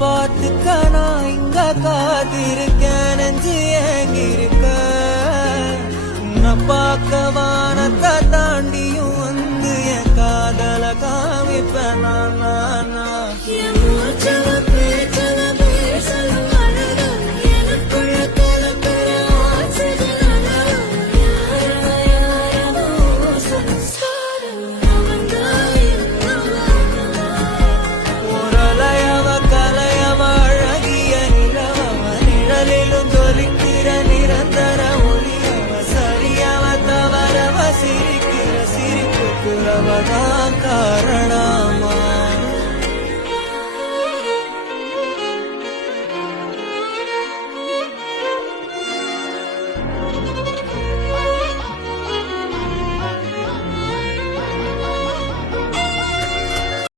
பார்த்துக்க நான் இங்க காத்திருக்கேன் நெஞ்சு ஏங்கிருக்க உன்னை பார்க்க வானத்தை தாண்டியும் வந்து என் காதல காமிப்பேன் நான்